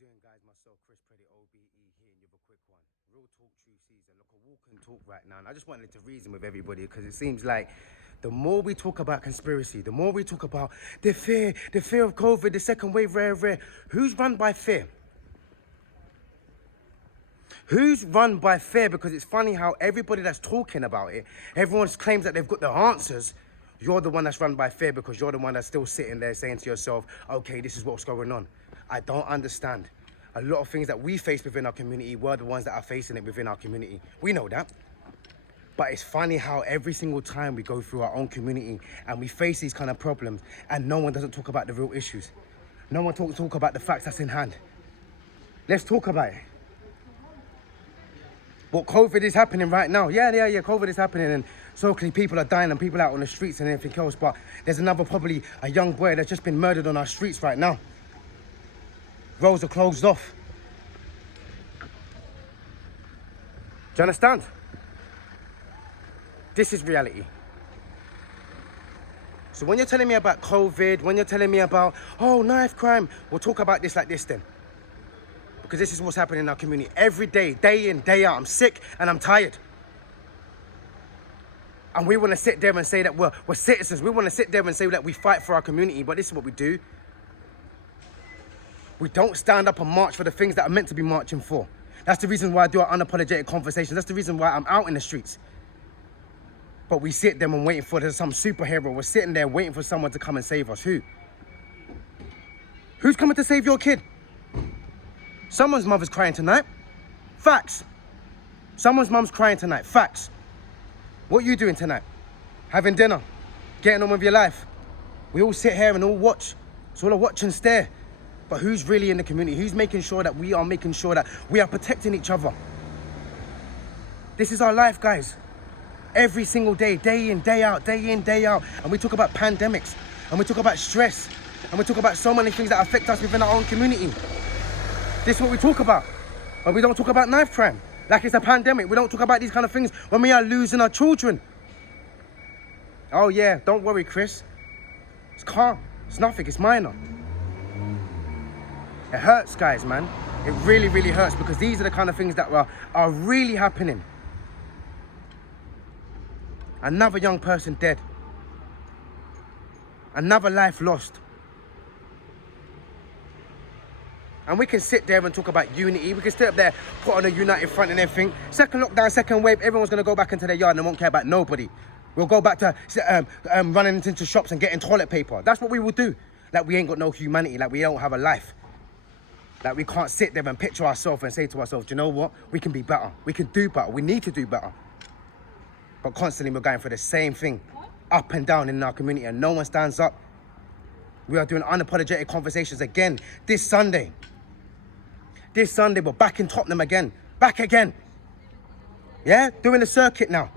doing, guys? Myself, Preddie, OBE, here with a quick one. Real talk, true season. Look, a walk and talk right now. And I just wanted to reason with everybody because it seems like the more we talk about conspiracy, the more we talk about the fear of COVID, the second wave, rare. Who's run by fear? Who's run by fear? Because it's funny how everybody that's talking about it, everyone claims that they've got the answers. You're the one that's run by fear because you're the one that's still sitting there saying to yourself, okay, this is what's going on. I don't understand. A lot of things that we face within our community, we're the ones that are facing it within our community. We know that. But it's funny how every single time we go through our own community and we face these kind of problems and no one doesn't talk about the real issues. No one talk about the facts that's in hand. Let's talk about it. What COVID is happening right now. Yeah, COVID is happening and so people are dying and people out on the streets and everything else. But there's another, probably a young boy that's just been murdered on our streets right now. Roads are closed off. Do you understand? This is reality. So when you're telling me about COVID, when you're telling me about, oh, knife crime, we'll talk about this like this then. Because this is what's happening in our community every day, day in, day out. I'm sick and I'm tired. And we want to sit there and say that we're citizens. We want to sit there and say that we fight for our community, but this is what we do. We don't stand up and march for the things that are meant to be marching for. That's the reason why I do our unapologetic conversations. That's the reason why I'm out in the streets. But we sit there and waiting for some superhero. We're sitting there waiting for someone to come and save us. Who? Who's coming to save your kid? Someone's mother's crying tonight. Facts. Someone's mum's crying tonight. Facts. What are you doing tonight? Having dinner. Getting on with your life. We all sit here and all watch. It's all a watch and stare. But who's really in the community? Who's making sure that we are protecting each other? This is our life, guys. Every single day, day in, day out, day in, day out. And we talk about pandemics. And we talk about stress. And we talk about so many things that affect us within our own community. This is what we talk about. But we don't talk about knife crime. Like it's a pandemic. We don't talk about these kind of things when we are losing our children. Oh yeah, don't worry, Chris. It's calm. It's nothing. It's minor. It hurts, guys, man. It really, really hurts because these are the kind of things that are really happening. Another young person dead. Another life lost. And we can sit there and talk about unity. We can sit up there, put on a united front and everything. Second lockdown, second wave, everyone's going to go back into their yard and won't care about nobody. We'll go back to running into shops and getting toilet paper. That's what we will do. Like we ain't got no humanity, like we don't have a life. Like we can't sit there and picture ourselves and say to ourselves, do you know what? We can be better. We can do better. We need to do better. But constantly we're going for the same thing, up and down in our community, and no one stands up. We are doing unapologetic conversations again this Sunday. This Sunday, we're back in Tottenham again. Back again. Yeah? Doing the circuit now.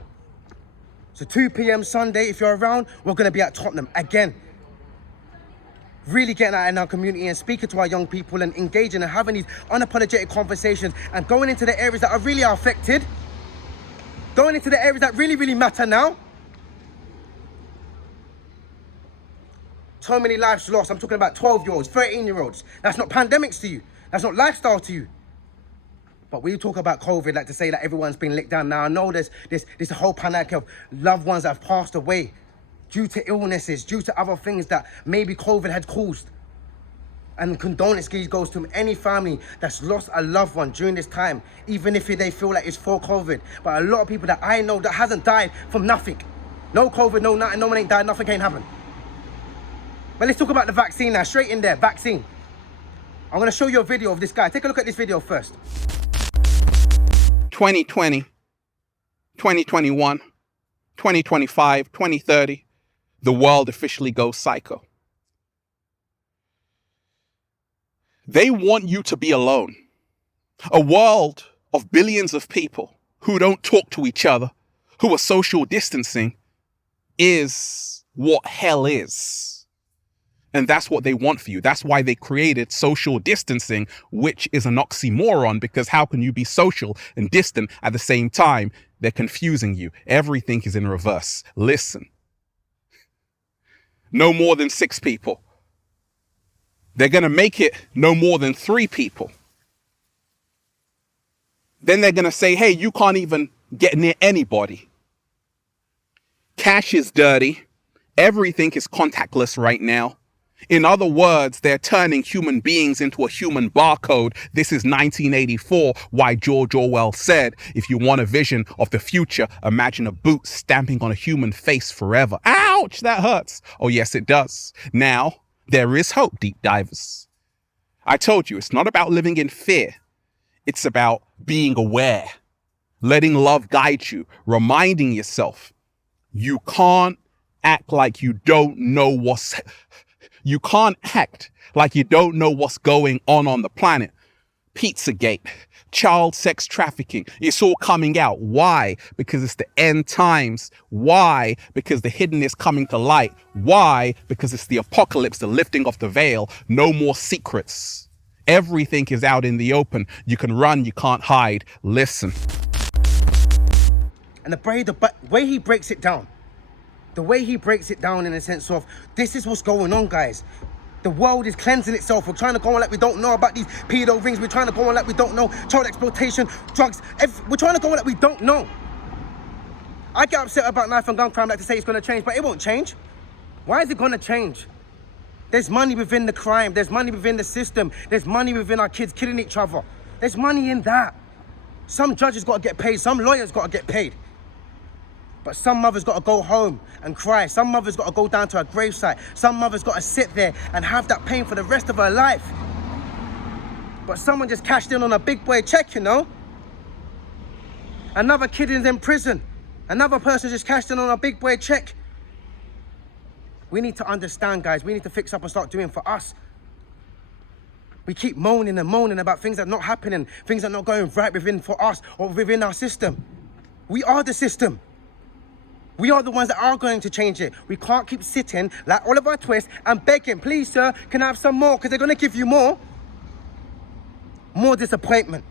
So 2 p.m. Sunday, if you're around, we're going to be at Tottenham again. Really getting out in our community and speaking to our young people and engaging and having these unapologetic conversations and going into the areas that are really affected. Going into the areas that really, really matter now. So many lives lost. I'm talking about 12-year-olds, 13-year-olds. That's not pandemics to you. That's not lifestyle to you. But we talk about COVID like to say that everyone's been licked down. Now, I know there's this whole panic of loved ones that have passed away due to illnesses, due to other things that maybe COVID had caused. And condolences goes to any family that's lost a loved one during this time, even if they feel like it's for COVID. But a lot of people that I know that hasn't died from nothing. No COVID, no nothing, no one ain't died, nothing ain't happened. But let's talk about the vaccine now, straight in there, vaccine. I'm going to show you a video of this guy. Take a look at this video first. 2020, 2021, 2025, 2030, the world officially goes psycho. They want you to be alone. A world of billions of people who don't talk to each other, who are social distancing, is what hell is. And that's what they want for you. That's why they created social distancing, which is an oxymoron, because how can you be social and distant at the same time? They're confusing you. Everything is in reverse. Listen. No more than 6 people. They're going to make it no more than 3 people. Then they're going to say, hey, you can't even get near anybody. Cash is dirty. Everything is contactless right now. In other words, they're turning human beings into a human barcode. This is 1984, why George Orwell said, if you want a vision of the future, imagine a boot stamping on a human face forever. Ouch, that hurts. Oh, yes, it does. Now, there is hope, deep divers. I told you, it's not about living in fear. It's about being aware, letting love guide you, reminding yourself you can't act like you don't know what's going on the planet. Pizzagate, child sex trafficking, it's all coming out. Why? Because it's the end times. Why? Because the hidden is coming to light. Why? Because it's the apocalypse, the lifting of the veil. No more secrets. Everything is out in the open. You can run, you can't hide. Listen. And the way he breaks it down, in the sense of, this is what's going on, guys. The world is cleansing itself. We're trying to go on like we don't know about these pedo rings. We're trying to go on like we don't know child exploitation, drugs. We're trying to go on like we don't know. I get upset about knife and gun crime, like to say it's going to change, but it won't change. Why is it going to change? There's money within the crime. There's money within the system. There's money within our kids killing each other. There's money in that. Some judges got to get paid. Some lawyers got to get paid. But some mothers got to go home and cry. Some mothers got to go down to a gravesite. Some mothers got to sit there and have that pain for the rest of her life. But someone just cashed in on a big boy check, you know? Another kid is in prison. Another person just cashed in on a big boy check. We need to understand, guys. We need to fix up and start doing for us. We keep moaning and moaning about things that are not happening, things that are not going right within for us or within our system. We are the system. We are the ones that are going to change it. We can't keep sitting like Oliver Twist and begging, please, sir, can I have some more? Because they're going to give you more. More disappointment.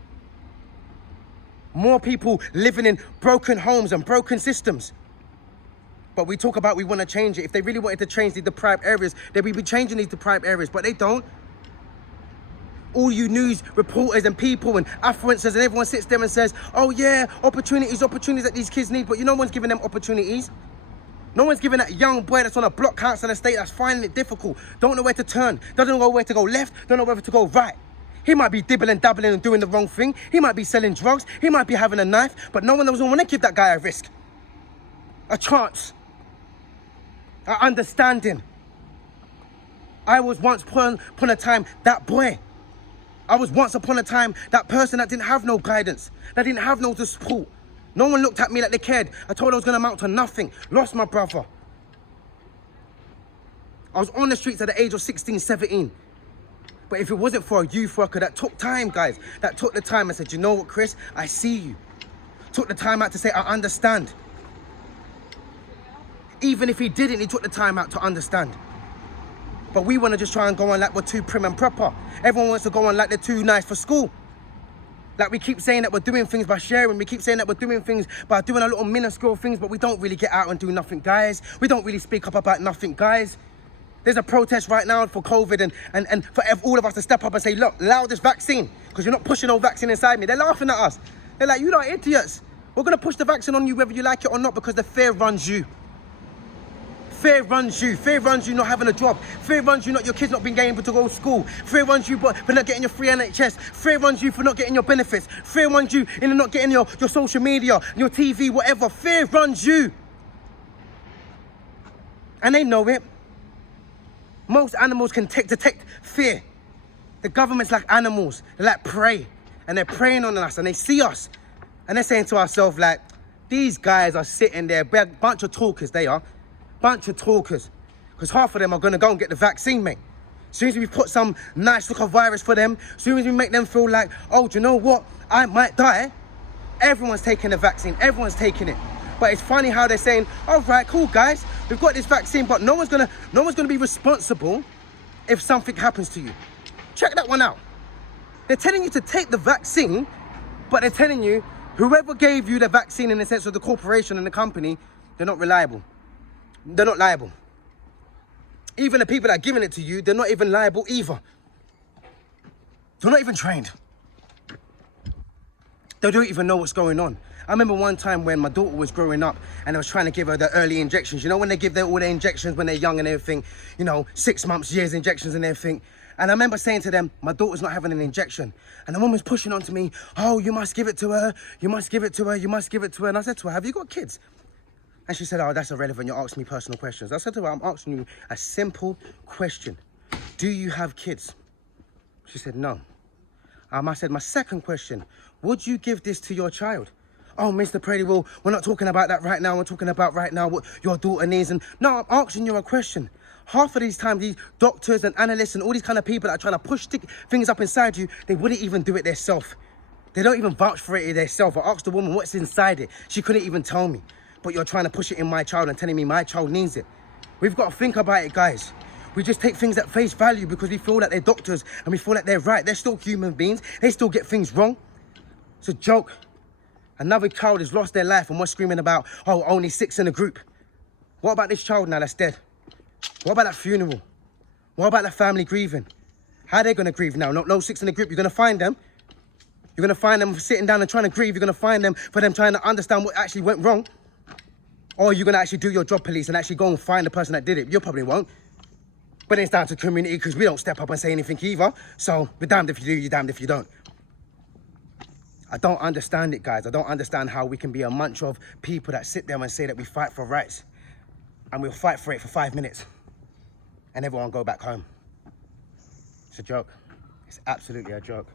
More people living in broken homes and broken systems. But we talk about we want to change it. If they really wanted to change the deprived areas, they would be changing these deprived areas, but they don't. All you news reporters and people and affluencers and everyone sits there and says, oh yeah, opportunities that these kids need, but no one's giving them opportunities. No one's giving that young boy that's on a block council estate that's finding it difficult, don't know where to turn, doesn't know where to go left, don't know where to go right. He might be dibbling, dabbling and doing the wrong thing. He might be selling drugs. He might be having a knife, but no one doesn't want to give that guy a risk, a chance, an understanding. I was once upon a time that boy. I was once upon a time that person that didn't have no guidance, that didn't have no support. No one looked at me like they cared. I told I was going to amount to nothing. Lost my brother. I was on the streets at the age of 16, 17. But if it wasn't for a youth worker that took time, guys, that took the time and said, you know what, Chris, I see you. Took the time out to say, I understand. Even if he didn't, he took the time out to understand. But we want to just try and go on like we're too prim and proper. Everyone wants to go on like they're too nice for school. Like we keep saying that we're doing things by sharing. We keep saying that we're doing things by doing a little minuscule things, but we don't really get out and do nothing, guys. We don't really speak up about nothing, guys. There's a protest right now for COVID and for all of us to step up and say, look, allow this vaccine, because you're not pushing no vaccine inside me. They're laughing at us. They're like, you lot idiots. We're going to push the vaccine on you whether you like it or not, because the fear runs you. Fear runs you. Fear runs you not having a job. Fear runs you not your kids not being able to go to school. Fear runs you for not getting your free NHS. Fear runs you for not getting your benefits. Fear runs you in not getting your social media, your TV, whatever. Fear runs you. And they know it. Most animals can detect fear. The government's like animals. They're like prey. And they're preying on us and they see us. And they're saying to ourselves like, these guys are sitting there, bunch of talkers they are. Bunch of talkers, because half of them are going to go and get the vaccine, mate. As soon as we put some nice look of virus for them, as soon as we make them feel like, oh, do you know what, I might die, everyone's taking the vaccine, everyone's taking it. But it's funny how they're saying, all right, cool guys, we've got this vaccine, but no one's gonna be responsible if something happens to you. Check that one out. They're telling you to take the vaccine, but they're telling you whoever gave you the vaccine, in the sense of the corporation and the company, they're not reliable. They're not liable. Even the people that are giving it to you, they're not even liable either. They're not even trained. They don't even know what's going on. I remember one time when my daughter was growing up and I was trying to give her the early injections. You know, when they give all their injections when they're young and everything, you know, 6 months, years injections and everything. And I remember saying to them, my daughter's not having an injection. And the woman was pushing onto me, oh, you must give it to her. You must give it to her. You must give it to her. And I said to her, have you got kids? And she said, oh, that's irrelevant. You're asking me personal questions. I said to her, I'm asking you a simple question. Do you have kids? She said, no. I said, my second question, would you give this to your child? Oh, Mr. Preddie, well, we're not talking about that right now. We're talking about right now what your daughter needs. And no, I'm asking you a question. Half of these times, these doctors and analysts and all these kind of people that are trying to push things up inside you, they wouldn't even do it themselves. They don't even vouch for it themselves. I asked the woman what's inside it. She couldn't even tell me. But you're trying to push it in my child and telling me my child needs it. We've got to think about it, guys. We just take things at face value because we feel like they're doctors and we feel like they're right. They're still human beings. They still get things wrong. It's a joke. Another child has lost their life and we're screaming about, oh, only 6 in a group. What about this child now that's dead? What about that funeral? What about the family grieving? How are they going to grieve now? No 6 in a group. You're going to find them. You're going to find them sitting down and trying to grieve. You're going to find them for them trying to understand what actually went wrong. Or you're going to actually do your job, police, and actually go and find the person that did it. You probably won't. But it's down to community because we don't step up and say anything either. So we're damned if you do, you're damned if you don't. I don't understand it, guys. I don't understand how we can be a bunch of people that sit there and say that we fight for rights. And we'll fight for it for 5 minutes. And everyone go back home. It's a joke. It's absolutely a joke.